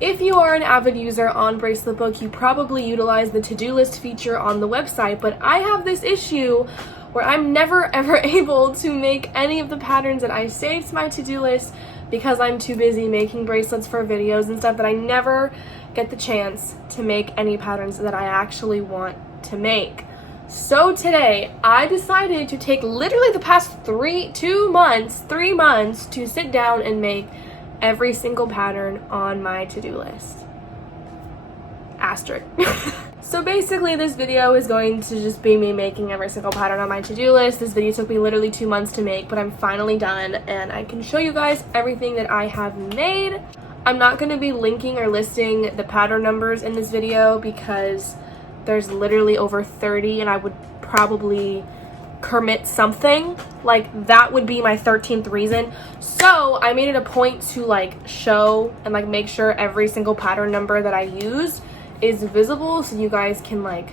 If you are an avid user on Bracelet Book, you probably utilize the to-do list feature on the website, but I have this issue where I'm never ever able to make any of the patterns that I saved to my to-do list because I'm too busy making bracelets for videos and stuff that I never get the chance to make any patterns that I actually want to make. So today I decided to take literally the past 3 months to sit down and make every single pattern on my to-do list. Asterisk. So basically this video is going to just be me making every single pattern on my to-do list. This video took me literally 2 months to make, but I'm finally done and I can show you guys everything that I have made. I'm not going to be linking or listing the pattern numbers in this video because there's literally over 30 and I would probably commit something. Like, that would be my 13th reason. So I made it a point to like show and like make sure every single pattern number that I used is visible so you guys can like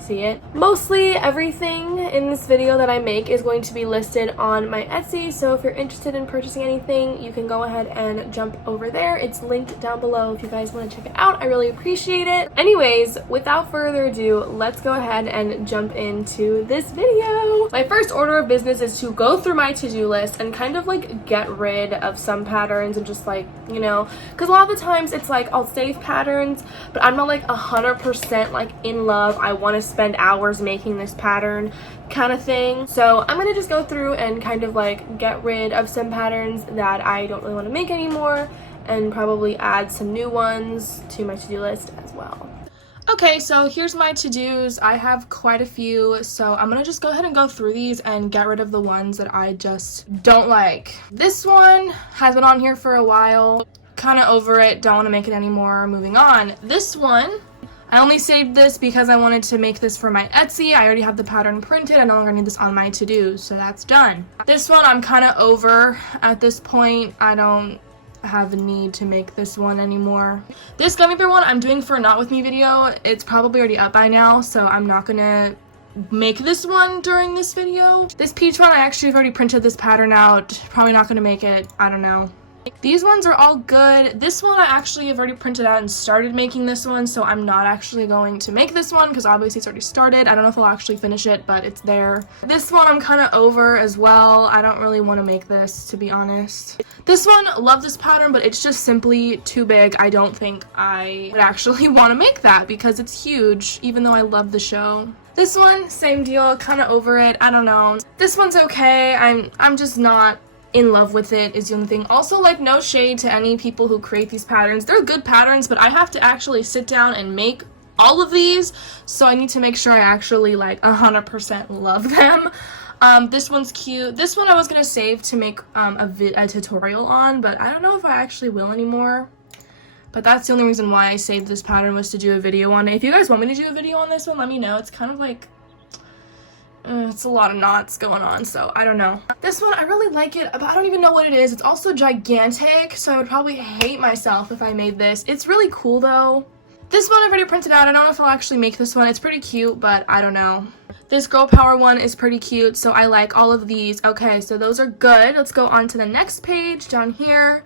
see it. Mostly everything in this video that I make is going to be listed on my Etsy, so if you're interested in purchasing anything, you can go ahead and jump over there. It's linked down below if you guys want to check it out. I really appreciate it. Anyways, without further ado, let's go ahead and jump into this video. My first order of business is to go through my to-do list and kind of like get rid of some patterns and just like, you know, because a lot of the times it's like I'll save patterns, but I'm not like 100% like in love. I want to spend hours making this pattern kind of thing. So I'm gonna just go through and kind of like get rid of some patterns that I don't really want to make anymore and probably add some new ones to my to-do list as well. Okay, so here's my to-dos. I have quite a few, so I'm gonna just go ahead and go through these and get rid of the ones that I just don't like. This one has been on here for a while, kind of over it, don't want to make it anymore, moving on. This one, I only saved this because I wanted to make this for my Etsy. I already have the pattern printed. I no longer need this on my to-do, so that's done. This one I'm kind of over at this point. I don't have a need to make this one anymore. This gummy bear one I'm doing for a Not With Me video. It's probably already up by now, so I'm not gonna make this one during this video. This peach one, I actually have already printed this pattern out. Probably not gonna make it. I don't know. These ones are all good. This one I actually have already printed out and started making this one, so I'm not actually going to make this one because obviously it's already started. I don't know if I'll actually finish it, but it's there. This one I'm kind of over as well. I don't really want to make this, to be honest. This one, love this pattern, but it's just simply too big. I don't think I would actually want to make that because it's huge, even though I love the show. This one, same deal, kind of over it. I don't know. This one's okay. I'm just not in love with it is the only thing. Also, like, no shade to any people who create these patterns. They're good patterns, but I have to actually sit down and make all of these, so I need to make sure I actually like 100% love them. This one's cute. This one I was gonna save to make a tutorial on, but I don't know if I actually will anymore. But that's the only reason why I saved this pattern, was to do a video on it. If you guys want me to do a video on this one, let me know. It's kind of like it's a lot of knots going on, so I don't know. This one, I really like it, but I don't even know what it is. It's also gigantic, so I would probably hate myself if I made this. It's really cool, though. This one I've already printed out. I don't know if I'll actually make this one. It's pretty cute, but I don't know. This girl power one is pretty cute, so I like all of these. Okay, so those are good. Let's go on to the next page down here.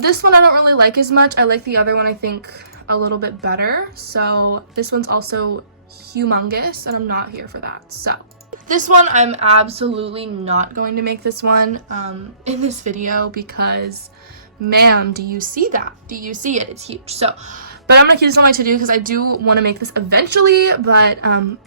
This one I don't really like as much. I like the other one, I think, a little bit better. So this one's also humongous and I'm not here for that. So this one I'm absolutely not going to make this one in this video because, ma'am, do you see that? Do you see it? It's huge. So, but I'm gonna keep this on my to-do because I do want to make this eventually, but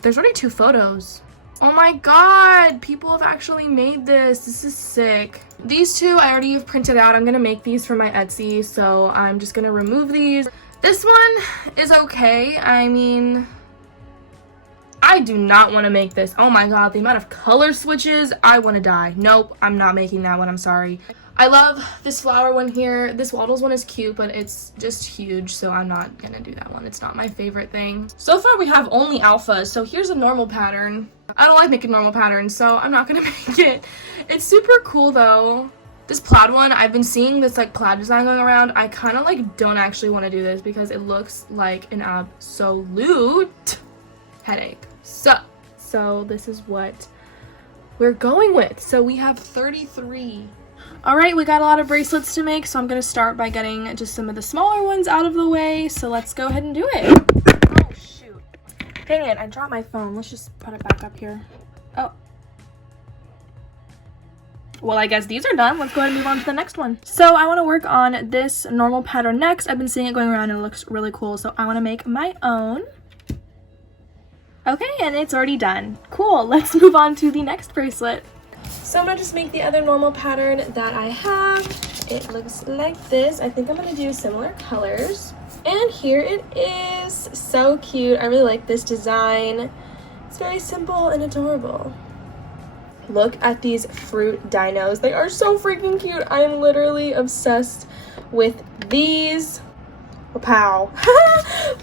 there's already 2 photos. Oh my god, people have actually made this. This is sick. These 2 I already have printed out. I'm gonna make these for my Etsy, so I'm just gonna remove these. This one is okay. I mean, I do not want to make this. Oh my god, the amount of color switches, I want to die. Nope, I'm not making that one, I'm sorry. I love this flower one here. This waddles one is cute, but it's just huge, so I'm not gonna do that one. It's not my favorite thing. So far we have only alphas, so here's a normal pattern. I don't like making normal patterns, so I'm not gonna make it. It's super cool though. This plaid one, I've been seeing this like plaid design going around. I kind of like don't actually want to do this because it looks like an absolute headache. So this is what we're going with. So we have 33 Alright, we got a lot of bracelets to make, so I'm going to start by getting just some of the smaller ones out of the way. So let's go ahead and do it. Oh, shoot. Dang it, I dropped my phone. Let's just put it back up here. Oh. Well, I guess these are done. Let's go ahead and move on to the next one. So I want to work on this normal pattern next. I've been seeing it going around and it looks really cool, so I want to make my own. Okay, and it's already done. Cool, let's move on to the next bracelet. So I'm gonna just make the other normal pattern that I have. It looks like this. I think I'm gonna do similar colors. And here it is. So cute. I really like this design. It's very simple and adorable. Look at these fruit dinos. They are so freaking cute. I am literally obsessed with these. Pow.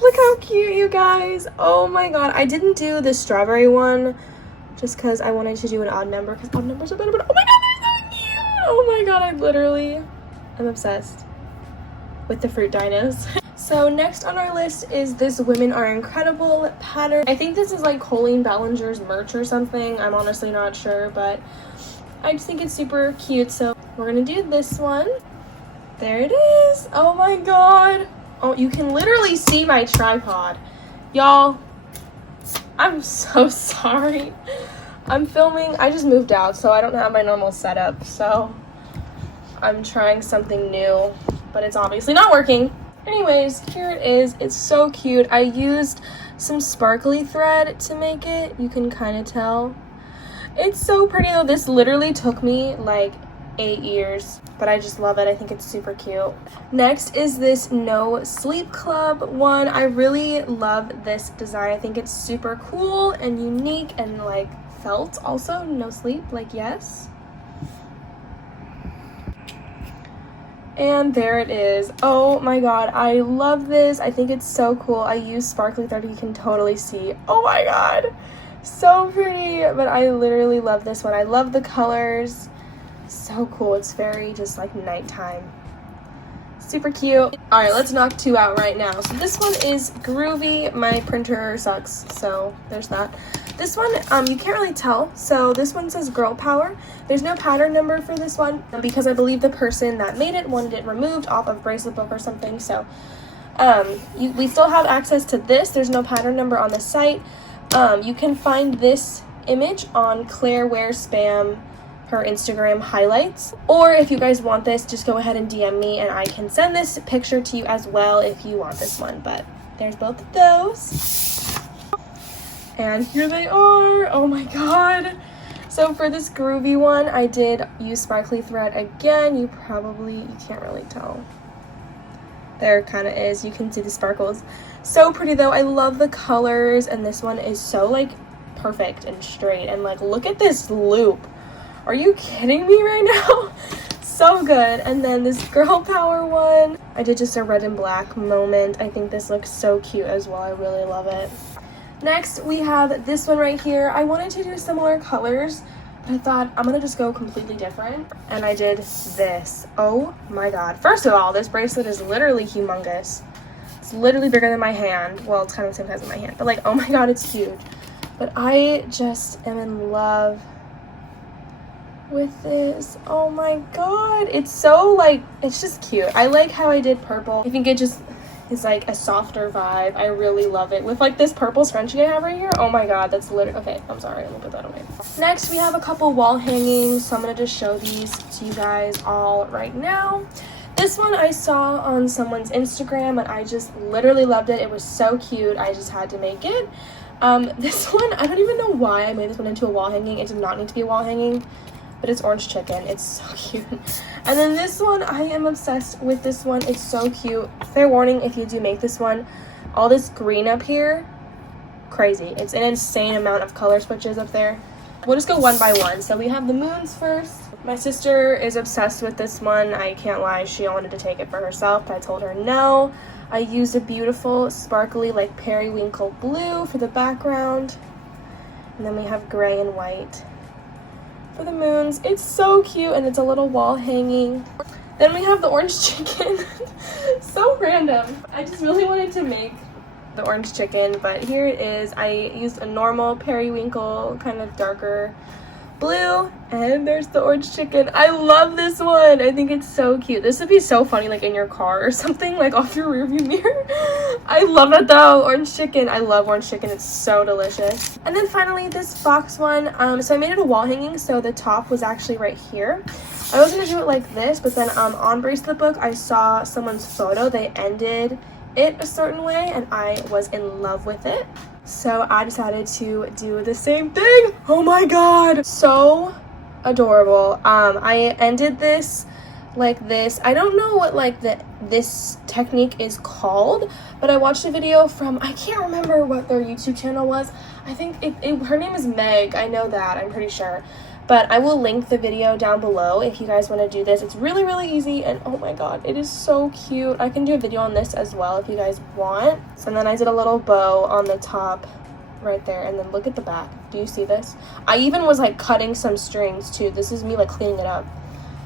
Look how cute, you guys. Oh my god. I didn't do the strawberry one just because I wanted to do an odd number because odd numbers are better, but oh my god, they're so cute. Oh my god, I literally am obsessed with the fruit dinos. So next on our list is this Women Are Incredible pattern. I think this is like Colleen Ballinger's merch or something. I'm honestly not sure, but I just think it's super cute. So we're gonna do this one. There it is. Oh my god. Oh, you can literally see my tripod. Y'all, I'm so sorry. I'm filming. I just moved out, so I don't have my normal setup. So I'm trying something new, but it's obviously not working. Anyways, here it is. It's so cute. I used some sparkly thread to make it. You can kind of tell. It's so pretty though. This literally took me like 8 years, but I just love it. I think it's super cute. Next is this No Sleep Club one. I really love this design. I think it's super cool and unique and like felt also. No sleep, like yes. And there it is. Oh my god, I love this. I think it's so cool. I use sparkly thread, you can totally see. Oh my god, so pretty. But I literally love this one. I love the colors. So cool. It's very just like nighttime. Super cute. All right, let's knock two out right now. So this one is Groovy. My printer sucks, so there's that. This one, you can't really tell. So this one says Girl Power. There's no pattern number for this one because I believe the person that made it wanted it removed off of Bracelet Book or something. So we still have access to this. There's no pattern number on the site. You can find this image on Claire Wears Spam, her Instagram highlights, or if you guys want this, just go ahead and DM me and I can send this picture to you as well if you want this one. But there's both of those, and here they are. Oh my god. So for this Groovy one, I did use sparkly thread again. You can't really tell. There kind of is. You can see the sparkles. So pretty though. I love the colors, and this one is so like perfect and straight, and like look at this loop. Are you kidding me right now? So good. And then this Girl Power one, I did just a red and black moment. I think this looks so cute as well. I really love it. Next, we have this one right here. I wanted to do similar colors, but I thought I'm gonna just go completely different. And I did this. Oh my god. First of all, this bracelet is literally humongous. It's literally bigger than my hand. Well, it's kind of the same size as my hand, but like, oh my god, it's huge. But I just am in love with this. Oh my god, it's so like, it's just cute. I like how I did purple. I think it just is like a softer vibe. I really love it with like this purple scrunchie I have right here. Oh my god, that's literally okay. I'm sorry, let me put that away. Next, we have a couple wall hangings, so I'm gonna just show these to you guys all right now. This one I saw on someone's Instagram and I just literally loved it. It was so cute. I just had to make it. This one, I don't even know why I made this one into a wall hanging. It did not need to be a wall hanging, but it's orange chicken. It's so cute. And then this one, I am obsessed with this one. It's so cute. Fair warning, if you do make this one, all this green up here, crazy. It's an insane amount of color switches up there. We'll just go one by one. So we have the moons first. My sister is obsessed with this one. I can't lie, she wanted to take it for herself, but I told her no. I used a beautiful sparkly like periwinkle blue for the background. And then we have gray and white for the moons. It's so cute, and it's a little wall hanging. Then we have the orange chicken. So random. I just really wanted to make the orange chicken, but here it is. I used a normal periwinkle, kind of darker blue, and there's the orange chicken. I love this one. I think it's so cute. This would be so funny like in your car or something, like off your rearview mirror. I love it though. Orange chicken. I love orange chicken. It's so delicious. And then finally this box one. So I made it a wall hanging, so the top was actually right here. I was gonna do it like this, but then on Bracelet Book I saw someone's photo. They ended it a certain way and I was in love with it. So I decided to do the same thing. Oh my god, so adorable. I ended this like this. I don't know what like this technique is called, but I watched a video from, I can't remember what their YouTube channel was. I think her name is Meg. I know that, I'm pretty sure. But I will link the video down below if you guys want to do this. It's really, really easy, and oh my god, it is so cute. I can do a video on this as well if you guys want. So then I did a little bow on the top right there, and then look at the back. Do you see this? I even was like cutting some strings too. This is me like cleaning it up.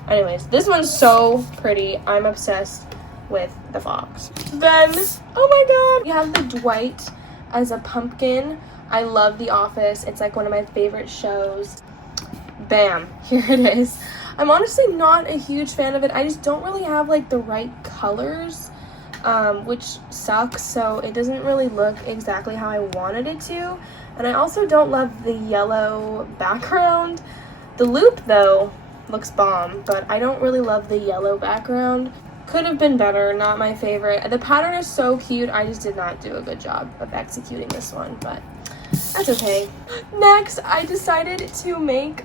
Anyways, this one's so pretty. I'm obsessed with the fox. Then, oh my god, we have the Dwight as a pumpkin. I love The Office. It's like one of my favorite shows. Bam, here it is. I'm honestly not a huge fan of it. I just don't really have like the right colors, which sucks, so it doesn't really look exactly how I wanted it to. And I also don't love the yellow background. The loop though looks bomb, but I don't really love the yellow background. Could have been better, not my favorite. The pattern is so cute. I just did not do a good job of executing this one, but that's okay. Next, I decided to make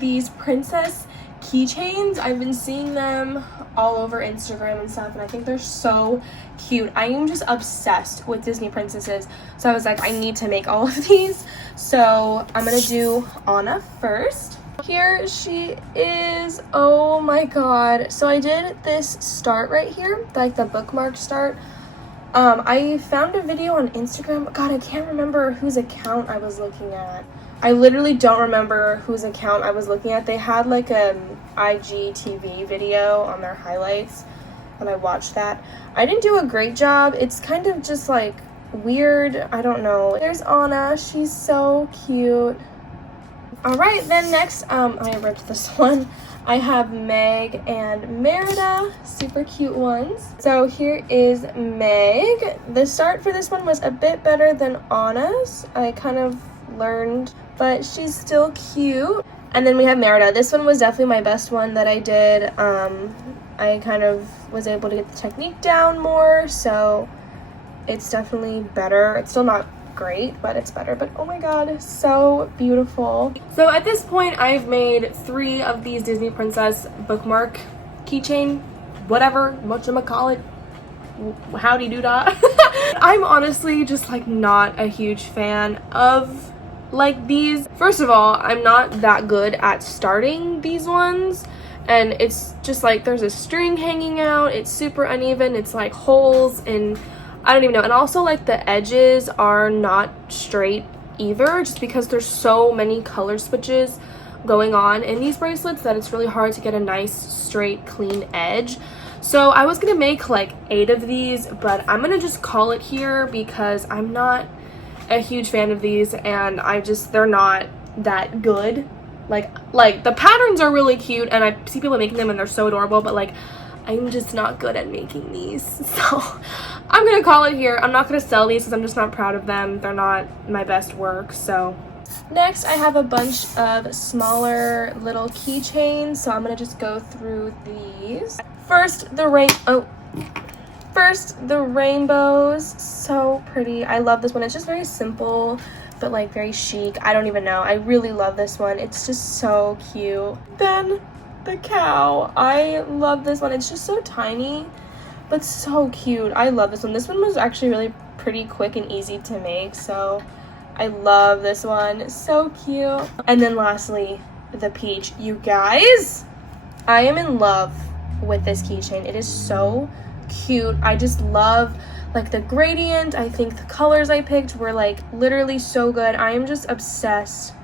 these princess keychains. I've been seeing them all over Instagram and stuff, and I think they're so cute. I am just obsessed with Disney princesses, so I was like, I need to make all of these. So I'm gonna do Anna first. Here she is. Oh my god. So I did this start right here, like the bookmark start. I found a video on Instagram. God, I can't remember whose account I was looking at. I literally don't remember whose account I was looking at. They had like an IGTV video on their highlights, and I watched that. I didn't do a great job. It's kind of just like weird. I don't know. There's Anna. She's so cute. All right, then next, I ripped this one. I have Meg and Merida, super cute ones. So here is Meg. The start for this one was a bit better than Anna's. I kind of learned, but she's still cute. And then we have Merida. This one was definitely my best one that I did. I kind of was able to get the technique down more, so it's definitely better. It's still not great, but it's better. But oh my god, so beautiful. So at this point I've made 3 of these Disney princess bookmark keychain, whatever whatchamacallit, howdy do da. I'm honestly just like not a huge fan of like these. First of all, I'm not that good at starting these ones, and it's just like there's a string hanging out, it's super uneven, it's like holes, and I don't even know. And also like the edges are not straight either, just because there's so many color switches going on in these bracelets that it's really hard to get a nice straight clean edge. So I was gonna make like 8 of these, but I'm gonna just call it here because I'm not a huge fan of these, and they're not that good. Like the patterns are really cute and I see people making them and they're so adorable, but like I'm just not good at making these, so I'm gonna call it here. I'm not gonna sell these because I'm just not proud of them. They're not my best work. So next I have a bunch of smaller little keychains, so I'm gonna just go through these. First the rainbows. So pretty. I love this one. It's just very simple but like very chic. I don't even know. I really love this one. It's just so cute. Then the cow. I love this one. It's just so tiny but so cute. I love this one. This one was actually really pretty quick and easy to make, so I love this one. So cute. And then lastly, the peach. You guys, I am in love with this keychain. It is so cute. I just love like the gradient. I think the colors I picked were like literally so good. I am just obsessed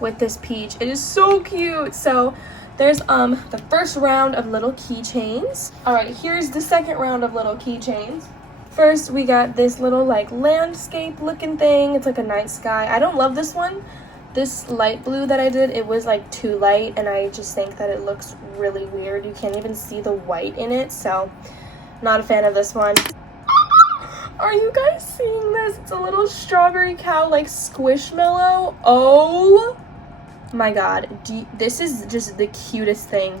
with this peach. It is so cute. So there's the first round of little keychains. All right, here's the second round of little keychains. First, we got this little like landscape looking thing. It's like a night sky. I don't love this one, This light blue that I did, it was like too light, and I just think that it looks really weird. You can't even see the white in it, so not a fan of this one. Are you guys seeing this? It's a little strawberry cow like squishmallow. Oh my god, this is just the cutest thing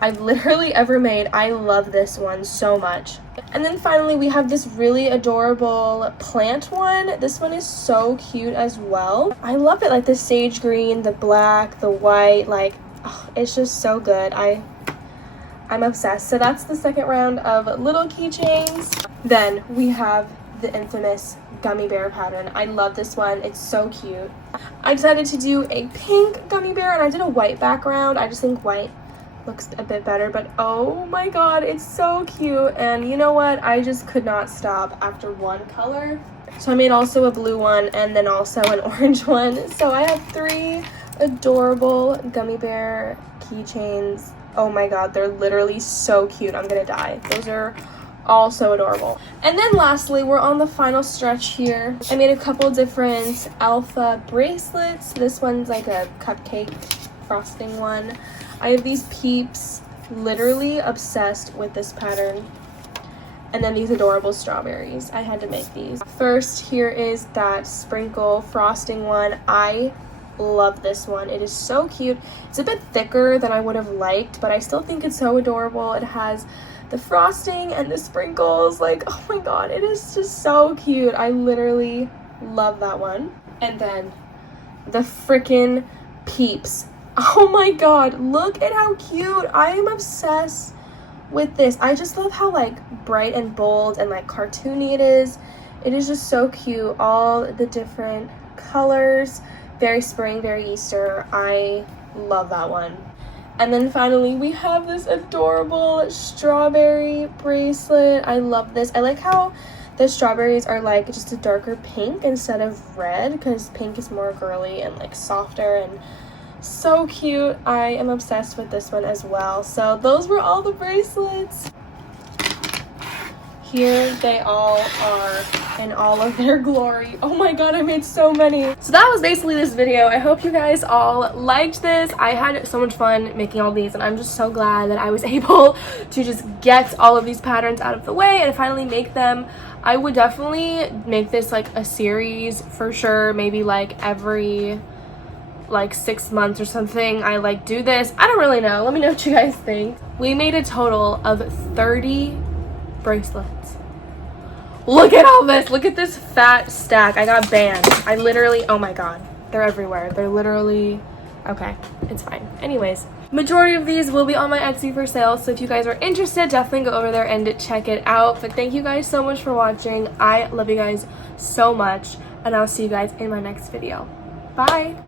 I've literally ever made. I love this one so much. And then finally we have this really adorable plant one. This one is so cute as well. I love it, like the sage green, the black, the white, like it's just so good. I'm obsessed. So that's the second round of little keychains. Then we have the infamous gummy bear pattern. I love this one. It's so cute. I decided to do a pink gummy bear, and I did a white background. I just think white looks a bit better, but oh my god, it's so cute. And you know what? I just could not stop after one color. So I made also a blue one and then also an orange one. So I have 3 adorable gummy bear keychains. Oh my god, they're literally so cute. I'm gonna die. Those are all so adorable. And then lastly, we're on the final stretch here. I made a couple different alpha bracelets. This one's like a cupcake frosting one. I have these peeps, literally obsessed with this pattern. And then these adorable strawberries. I had to make these. First, here is that sprinkle frosting one. I love this one. It is so cute. It's a bit thicker than I would have liked, but I still think it's so adorable. It has the frosting and the sprinkles. Like, oh my god, it is just so cute. I literally love that one. And then the freaking peeps. Oh my god, look at how cute. I am obsessed with this. I just love how like bright and bold and like cartoony it is. It is just so cute. All the different colors. Very spring, very Easter. I love that one. And then finally we have this adorable strawberry bracelet. I love this. I like how the strawberries are like just a darker pink instead of red, because pink is more girly and like softer and so cute. I am obsessed with this one as well. So those were all the bracelets. Here they all are in all of their glory. Oh my god, I made so many. So that was basically this video. I hope you guys all liked this. I had so much fun making all these, and I'm just so glad that I was able to just get all of these patterns out of the way and finally make them. I would definitely make this like a series for sure, maybe like every like 6 months or something. I like do this. I don't really know. Let me know what you guys think. We made a total of 30 bracelets. Look at all this. Look at this fat stack. I got banned. I literally, oh my god, they're everywhere. They're literally, okay, it's fine. Anyways, majority of these will be on my Etsy for sale, so if you guys are interested, definitely go over there and check it out. But thank you guys so much for watching. I love you guys so much, and I'll see you guys in my next video. Bye.